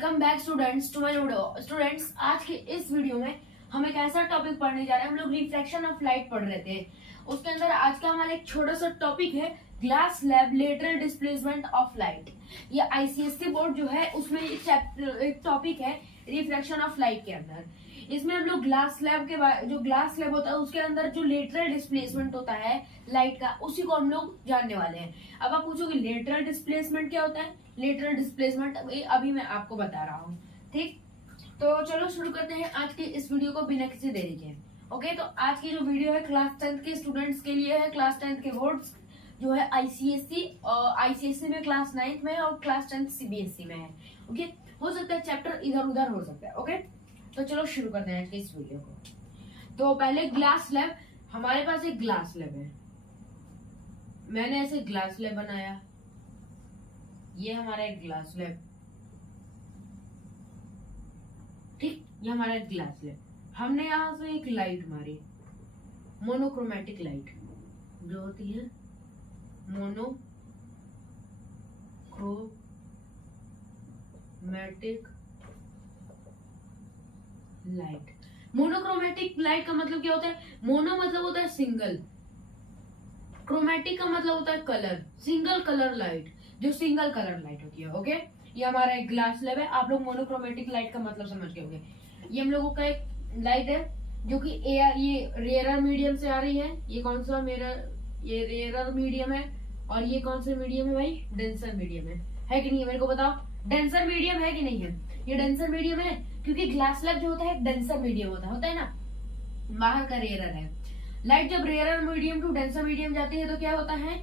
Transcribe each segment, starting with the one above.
Welcome back students to my video. Students, आज के इस वीडियो में हम एक ऐसा टॉपिक पढ़ने जा रहे हैं। हम लोग रिफ्लेक्शन ऑफ लाइट पढ़ रहे थे, उसके अंदर आज का हमारा एक छोटा सा टॉपिक है glass slab lateral displacement of light. ये आईसीएससी बोर्ड जो है उसमें एक टॉपिक है रिफ्लेक्शन ऑफ लाइट के अंदर। इसमें हम लोग ग्लास स्लैब के जो ग्लास स्लैब होता है उसके अंदर जो लेटरल डिस्प्लेसमेंट होता है लाइट का, उसी को हम लोग जानने वाले हैं। अब आप पूछोगे लेटरल डिस्प्लेसमेंट क्या होता है? लेटरल डिस्प्लेसमेंट अभी मैं आपको बता रहा हूँ। ठीक, तो चलो शुरू करते हैं आज की इस वीडियो को बिना किसी देरी के। ओके, तो आज की जो वीडियो है क्लास 10 के स्टूडेंट्स के लिए है। क्लास 10 के बोर्ड्स जो है आईसीएससी में क्लास 9 में है और क्लास 10 सीबीएसई में है। ओके, हो सकता है चैप्टर इधर उधर हो सकता है। ओके, तो चलो शुरू करते हैं आज की इस वीडियो को। तो पहले ग्लास स्लैब, हमारे पास एक ग्लास स्लैब है। मैंने ऐसे ग्लास स्लैब बनाया, ये हमारा एक ग्लास स्लैब। ठीक, ये हमारा एक ग्लास स्लैब। हमने यहां से एक लाइट मारी, मोनोक्रोमेटिक लाइट जो होती है मोनोक्रोमेटिक लाइट। मोनोक्रोमेटिक लाइट का मतलब क्या होता है? मोनो मतलब होता है सिंगल, क्रोमेटिक का मतलब होता है कलर, सिंगल कलर लाइट, जो सिंगल कलर लाइट होती है। ओके, ये हमारा एक ग्लास स्लैब है। आप लोग मोनोक्रोमेटिक लाइट का मतलब समझ गए होंगे। ये हम लोगों का एक लाइट है जो कि ये रेयर मीडियम से आ रही है। ये कौन सा ये रेयर मीडियम है और ये कौन सा मीडियम है भाई? डेंसर मीडियम है कि नहीं है? मेरे को बताओ, डेंसर मीडियम है कि नहीं है? ये डेंसर मीडियम है क्योंकि ग्लास स्लैब जो होता है डेंसर मीडियम होता है ना, बाहर का रेयर है। लाइट जब rare medium to denser medium जाती है तो क्या होता है?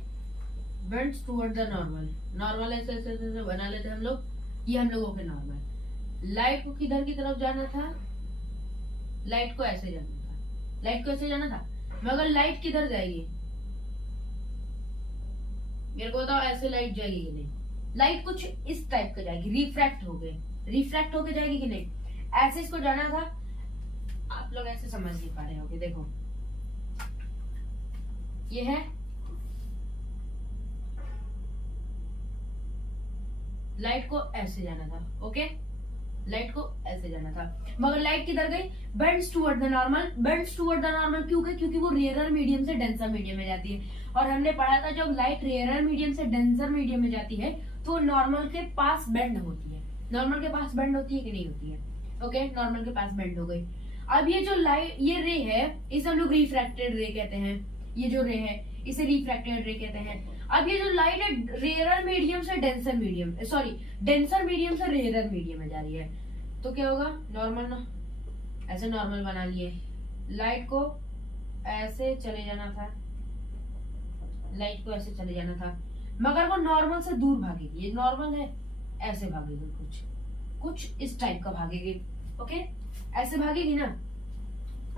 Bends toward the normal. Normal ऐसे ऐसे ऐसे बना लेते हैं हम लोग। ये हम लोगों के नॉर्मल। लाइट को किधर की तरफ जाना था? लाइट को ऐसे जाना था, लाइट को ऐसे जाना था। मगर लाइट किधर जाएगी? मेरे को बताओ, ऐसे लाइट जाएगी कि नहीं? लाइट कुछ इस टाइप का जाएगी, रिफ्रैक्ट होके जाएगी कि नहीं? ऐसे इसको जाना था। आप लोग ऐसे समझ नहीं पा रहे होगे। देखो, ये है लाइट को ऐसे जाना था। ओके, लाइट को ऐसे जाना था, मगर लाइट किधर गई? Bends toward the normal. Bends toward the normal क्यों गई? क्योंकि वो रेयर मीडियम से डेंसर मीडियम में जाती है। और हमने पढ़ा था जब लाइट रेयर मीडियम से डेंसर मीडियम में जाती है तो नॉर्मल के पास बेंड होती है। नॉर्मल के पास बेंड होती है कि नहीं होती है? ओके, नॉर्मल के पास बेंड हो गई। अब ये जो लाइट, ये रे है, इसे हम लोग रिफ्रैक्टेड रे कहते हैं। ये जो रे है इसे रिफ्रैक्टेड रे कहते हैं। अब ये जो लाइट है रेयर मीडियम से डेंसर मीडियम, डेंसर मीडियम से रेयर मीडियम में जा रही है, तो क्या होगा? नॉर्मल ना, ऐसे नॉर्मल बना लिए। लाइट को ऐसे चले जाना था, लाइट को ऐसे चले जाना था, मगर वो नॉर्मल से दूर भागेगी। ये नॉर्मल है, ऐसे भागेगी, कुछ इस टाइप का भागेगी। ओके, ऐसे भागेगी ना,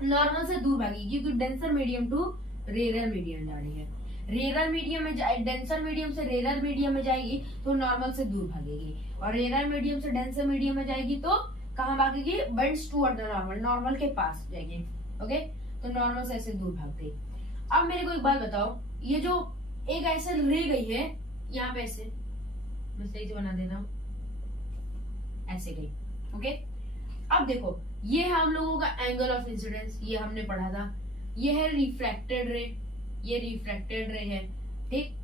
नॉर्मल से दूर भागेगी क्योंकि denser medium to rare medium जा रही है। रेयर मीडियम में डेंसर मीडियम से रेयर मीडियम में जाएगी तो नॉर्मल से दूर भागेगी, और रेयर मीडियम से डेंसर मीडियम में जाएगी तो कहाँ भागेगी? Bends toward the normal, normal के पास जाएगी। ओके, तो नॉर्मल से ऐसे दूर भाग गई। अब मेरे को एक बात बताओ, ये जो एक ऐसे रे गई है यहाँ पे, ऐसे मैं सही से बना देता हूँ, ऐसे गई। ओके, अब देखो, ये है हम लोगों का एंगल ऑफ इंसिडेंस, ये हमने पढ़ा था। ये है रिफ्रैक्टेड रे, ये रिफ्रैक्टेड रे है। ठीक,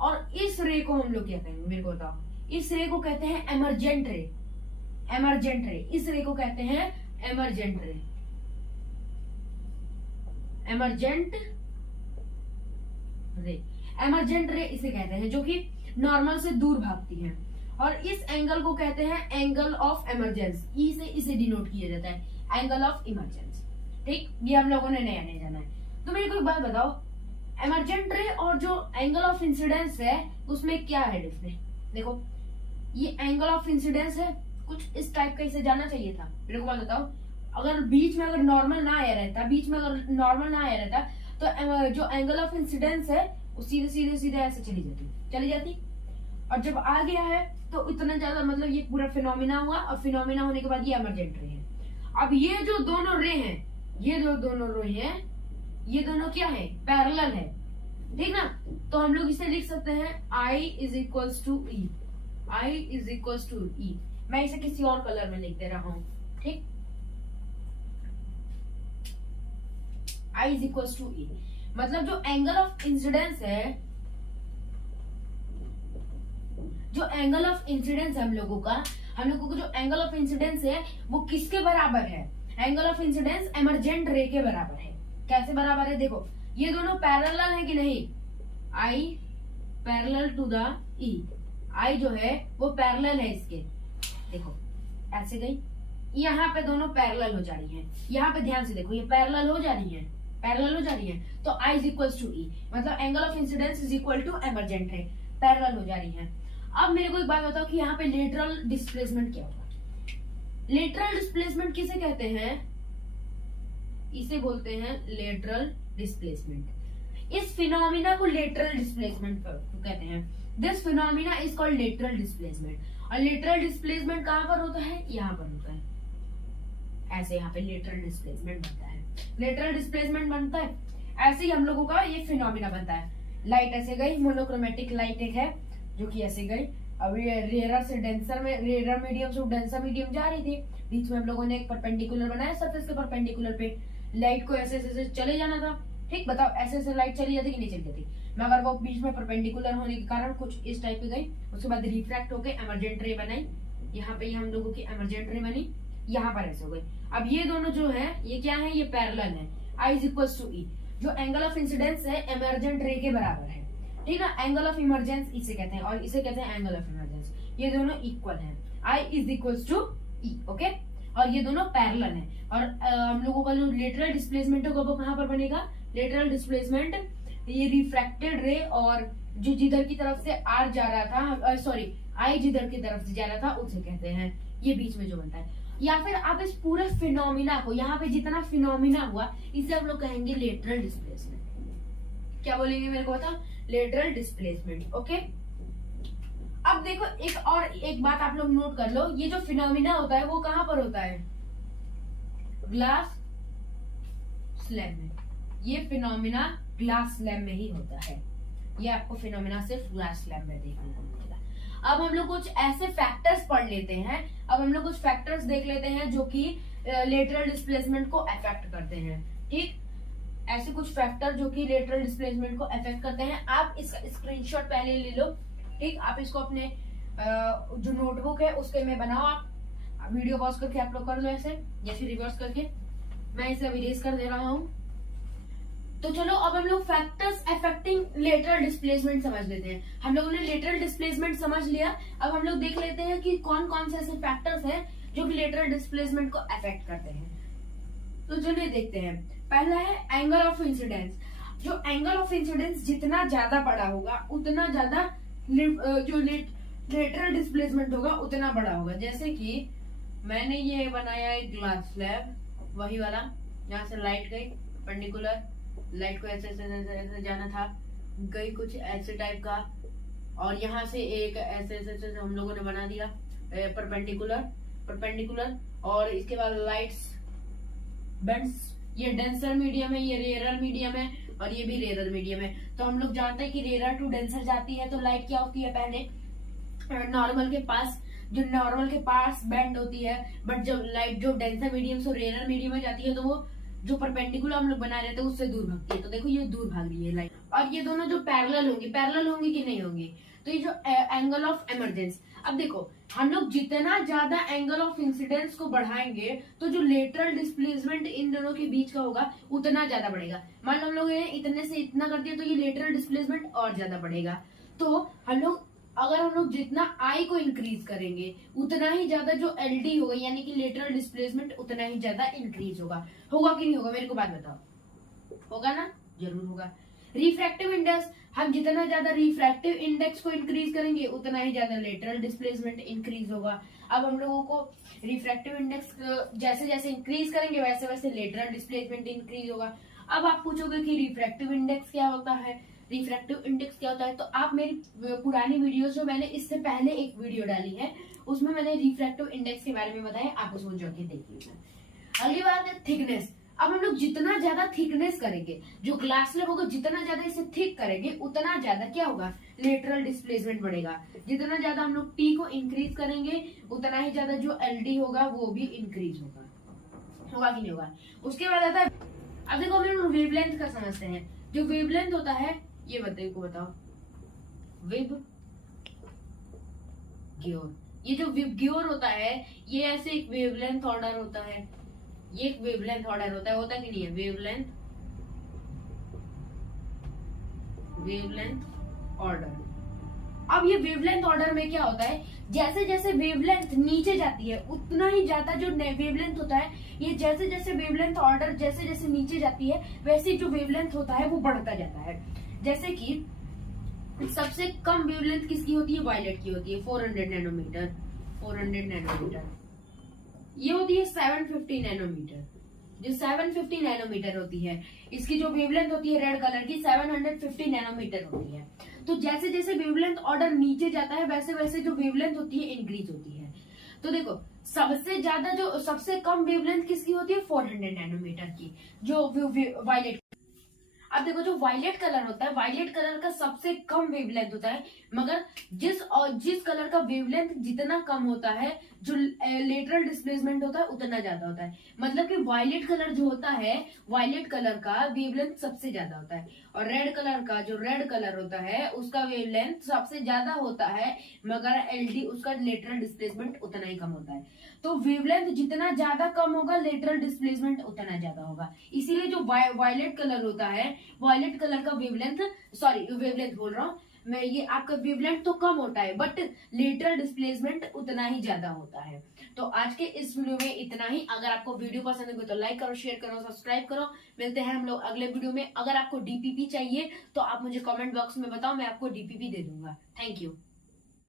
और इस रे को हम लोग क्या कहेंगे? मेरे को बताओ, इस रे को कहते हैं एमरजेंट रे। एमरजेंट रे, इस रे को कहते हैं एमरजेंट रे। एमरजेंट रे, एमरजेंट रे इसे कहते हैं, जो कि नॉर्मल से दूर भागती है। और इस एंगल को कहते हैं एंगल ऑफ इमरजेंस। ई से इसे डिनोट किया जाता है, एंगल ऑफ इमरजेंस। ठीक, ये हम लोगों ने नया नहीं जाना है। तो मेरे को एक बात बताओ, एमरजेंट रे और जो एंगल ऑफ इंसिडेंस है उसमें क्या है डिफरेंस? देखो, ये एंगल ऑफ इंसिडेंस है, कुछ इस टाइप का इसे जाना चाहिए था। मेरे को बात बताओ, अगर बीच में अगर नॉर्मल ना आया रहता, तो जो एंगल ऑफ इंसिडेंस है वो सीधे सीधे सीधे ऐसे चली जाती। और जब आ गया है तो इतना ज्यादा, मतलब ये पूरा फिनोमिना हुआ, और फिनोमिना होने के बाद ये एमरजेंट रे है। अब ये जो दोनों रे हैं, ये जो दोनों रे हैं, ये दोनों क्या है? पैरेलल है। ठीक ना, तो हम लोग इसे लिख सकते हैं I इज इक्वल्स टू ई। मैं इसे किसी और कलर में लिख दे रहा हूं, ठीक। I is equal to E, मतलब जो एंगल ऑफ इंसिडेंस है, जो एंगल ऑफ इंसिडेंस है हम लोगों का जो एंगल ऑफ इंसिडेंस है वो किसके बराबर है? Angle of incidence emergent ray के बराबर है। कैसे बराबर है? देखो ये दोनों पैरेलल है कि नहीं, I parallel to the E, I जो है वो पैरेलल है इसके, देखो ऐसे गई, यहाँ पे दोनों पैरेलल हो जा रही है, यहाँ पे ध्यान से देखो ये पैरेलल हो जा रही है, पैरेलल हो जा रही है, तो I is equal to E, मतलब angle of incidence is equal to emergent ray, parallel हो जा रही है। अब मेरे को एक बात बताओ कि यहाँ पे लेटरल डिस्प्लेसमेंट क्या होगा? लेटरल डिस्प्लेसमेंट किसे कहते हैं? इसे बोलते हैं लेटरल डिस्प्लेसमेंट। इस फिनोमिना को लेटरल डिस्प्लेसमेंट कहते हैं। This phenomena is called lateral displacement. और लेटरल डिस्प्लेसमेंट कहाँ पर होता है? यहाँ पर होता है, ऐसे यहाँ पे लेटरल डिस्प्लेसमेंट बनता है। लेटरल डिस्प्लेसमेंट बनता है, ऐसे ही हम लोगों का ये फिनोमिना बनता है। लाइट ऐसे गई, मोनोक्रोमेटिक लाइट एक है जो कि ऐसे गई, अब ये रेयर से डेंसर में, रेयर मीडियम से डेंसर मीडियम जा रही थी, बीच में हम लोगों ने एक परपेंडिकुलर बनाया, सरफेस के परपेंडिकुलर पे लाइट को ऐसे ऐसे चले जाना था, ठीक। बताओ ऐसे ऐसे लाइट चली जाती कि नहीं चली जाती? मगर वो बीच में परपेंडिकुलर होने के कारण कुछ इस टाइप की गई, उसके बाद रिफ्रैक्ट होकर एमरजेंट रे बनाई, यहाँ पे हम लोगों की एमरजेंट रे बनी, यहाँ पर ऐसे हो गई। अब ये दोनों जो है ये क्या है? ये पैरेलल है। I is equal to E, जो एंगल ऑफ इंसिडेंस है एमरजेंट रे के बराबर है, ठीक है। एंगल ऑफ इमरजेंस इसे कहते हैं और इसे कहते हैं एंगल ऑफ इमरजेंस। ये दोनों इक्वल हैं, I is equal to E, okay. और ये दोनों पैरेलल हैं। और हम लोगों का जो लेटरल डिस्प्लेसमेंट होगा वो कहाँ पर बनेगा? लेटरल डिस्प्लेसमेंट ये रिफ्रैक्टेड रे और जो जिधर की तरफ से R जा रहा था, सॉरी I जिधर की तरफ से जा रहा था उसे कहते हैं, ये बीच में जो बनता है। या फिर आप इस पूरे फिनोमिना को, यहाँ पे जितना फिनोमिना हुआ इसे हम लोग कहेंगे लेटरल डिस्प्लेसमेंट। क्या बोलेंगे मेरे को बताओ? Lateral displacement, okay. अब देखो एक बात आप लोग नोट कर लो, ये जो फिनोमिना होता है वो कहाँ पर होता है? ग्लास स्लैब में। ये फिनोमिना ग्लास स्लैब में ही होता है। ये आपको फिनोमिना सिर्फ ग्लास स्लैब में देखने को मिलेगा। अब हम लोग कुछ ऐसे फैक्टर्स पढ़ लेते हैं, अब हम लोग कुछ फैक्टर्स देख लेते हैं जो कि लेटरल डिस्प्लेसमेंट को अफेक्ट करते हैं, ठीक। ऐसे कुछ फैक्टर जो कि लेटरल डिस्प्लेसमेंट को अफेक्ट करते हैं। आप इसका स्क्रीनशॉट पहले ले लो, ठीक। आप इसको अपने जो नोटबुक है उसके में बनाओ, आप वीडियो पॉज करके आप लोग कर लो ऐसे, या फिर रिवर्स करके। मैं इसे अभी इरेज कर दे रहा हूँ। तो चलो अब हम लोग फैक्टर्स अफेक्टिंग लेटरल डिस्प्लेसमेंट समझ लेते हैं। हम लोगों ने लेटरल डिस्प्लेसमेंट समझ लिया, अब हम लोग देख लेते हैं कि कौन कौन से ऐसे फैक्टर्स हैं जो कि लेटरल डिस्प्लेसमेंट को अफेक्ट करते हैं। तो चलिए देखते हैं। पहला है एंगल ऑफ इंसिडेंस। जो एंगल ऑफ इंसिडेंस जितना ज्यादा बड़ा होगा उतना ज्यादा जो लेटरल डिस्प्लेसमेंट होगा उतना बड़ा होगा। जैसे कि मैंने ये बनाया एक ग्लास स्लैब, वही वाला, यहाँ से लाइट गई परपेंडिकुलर, लाइट को ऐसे ऐसे ऐसे ऐसे जाना था, गई कुछ ऐसे टाइप का, और यहाँ से एक ऐसे ऐसे ऐसे हम लोगों ने बना दिया परपेंडिकुलर, और इसके बाद लाइट्स बेंड्स। ये डेंसर मीडियम है, ये रेयर मीडियम है, और ये भी रेयर मीडियम है। तो हम लोग जानते हैं कि रेयर टू डेंसर जाती है तो लाइट क्या होती है? पहले नॉर्मल के पास बेंड होती है, बट जब लाइट जो डेंसर मीडियम से रेयर मीडियम में जाती है तो वो जो परपेंडिकुलर हम लोग बना रहे थे उससे दूर भागती है। तो देखो ये दूर भाग रही है लाइट। और ये दोनों जो पैरेलल होंगी कि नहीं होंगी? तो ये जो एंगल ऑफ एमरजेंस, अब देखो हम लोग जितना ज्यादा एंगल ऑफ इंसिडेंस को बढ़ाएंगे तो जो लेटरल डिस्प्लेसमेंट इन दोनों के बीच का होगा उतना ज्यादा बढ़ेगा। मान लो हम लोग इतने से इतना कर दिया तो ये लेटरल डिस्प्लेसमेंट और ज्यादा बढ़ेगा। तो अगर हम लोग जितना I को इंक्रीज करेंगे उतना ही ज्यादा जो LD होगा यानी कि लेटरल डिस्प्लेसमेंट उतना ही ज्यादा इंक्रीज होगा कि नहीं होगा? मेरे को बात बताओ। होगा ना? जरूर होगा। रिफ्रैक्टिव इंडेक्स, हम जितना ज्यादा रिफ्रैक्टिव इंडेक्स को इंक्रीज करेंगे उतना ही ज्यादा लेटरल डिस्प्लेसमेंट इंक्रीज होगा। अब हम लोगों को रिफ्रैक्टिव इंडेक्स जैसे जैसे इंक्रीज करेंगे वैसे वैसे लेटरल डिस्प्लेसमेंट इंक्रीज होगा। अब आप पूछोगे कि रिफ्रैक्टिव इंडेक्स क्या होता है? रिफ्रैक्टिव इंडेक्स क्या होता है? तो आप मेरी पुरानी वीडियोस जो मैंने इससे पहले एक वीडियो डाली है उसमें मैंने रिफ्रैक्टिव इंडेक्स के बारे में बताया, आप उसको जाके देख लीजिए। अगली बात है थिकनेस। अब हम लोग जितना ज्यादा थिकनेस करेंगे, जो ग्लास स्लैब होगा, जितना ज्यादा इसे थिक करेंगे उतना ज्यादा क्या होगा, लेटरल डिस्प्लेसमेंट बढ़ेगा। जितना ज्यादा हम लोग टी को इंक्रीज करेंगे उतना ही ज्यादा जो एलडी होगा वो भी इंक्रीज होगा। होगा कि नहीं होगा। उसके बाद आता है, अब देखो हम लोग वेवलेंथ का समझते हैं। जो वेवलेंथ होता है ये बताओ, वेव ग्योर, ये जो वेव ग्योर होता है ये ऐसे एक वेवलेंथ ऑर्डर होता है, ये एक वेवलेंथ ऑर्डर होता है कि नहीं है, वेवलेंथ ऑर्डर। अब ये वेवलेंथ ऑर्डर में क्या होता है, जैसे जैसे वेवलेंथ नीचे जाती है उतना ही ज्यादा जो वेवलेंथ होता है, ये जैसे जैसे वेवलेंथ ऑर्डर जैसे जैसे नीचे जाती है वैसे जो वेवलेंथ होता है वो बढ़ता जाता है। जैसे कि सबसे कम वेवलेंथ किसकी होती है, वायलेट की होती है 400 नैनोमीटर, 400 नैनोमीटर। ये होती है 750 नैनोमीटर, जो 750 नैनोमीटर होती है, इसकी जो वेवलेंथ होती है रेड कलर की 750 नैनोमीटर होती है। तो जैसे जैसे वेवलेंथ ऑर्डर नीचे जाता है वैसे वैसे जो वेवलेंथ होती है इंक्रीज होती है। तो देखो सबसे ज्यादा जो सबसे कम वेवलेंथ किसकी होती है, 400 नैनोमीटर की, जो वायलेट। अब देखो जो वायलेट कलर होता है, वायलेट कलर का सबसे कम वेवलेंथ होता है, मगर जिस कलर का वेवलेंथ जितना कम होता है जो लेटरल डिस्प्लेसमेंट होता है उतना ज्यादा होता है। मतलब कि वायलेट कलर जो होता है, वायलेट कलर का वेवलेंथ सबसे ज्यादा होता है, और रेड कलर का जो रेड कलर होता है उसका वेवलेंथ सबसे ज्यादा होता है, मगर एलडी उसका लेटरल डिस्प्लेसमेंट उतना ही कम होता है। तो वेवलेंथ जितना ज्यादा कम होगा लेटरल डिस्प्लेसमेंट उतना ज्यादा होगा। इसीलिए जो वायलेट कलर होता है, वायलेट कलर का वेवलेंथ बोल रहा हूँ मैं, ये आपका वेवलेंथ तो कम होता है बट लेटरल डिस्प्लेसमेंट उतना ही ज्यादा होता है। तो आज के इस वीडियो में इतना ही। अगर आपको वीडियो पसंद है तो लाइक करो, शेयर करो, सब्सक्राइब करो। मिलते हैं हम लोग अगले वीडियो में। अगर आपको डीपीपी चाहिए तो आप मुझे कमेंट बॉक्स में बताओ, मैं आपको डीपीपी दे दूंगा। Thank you.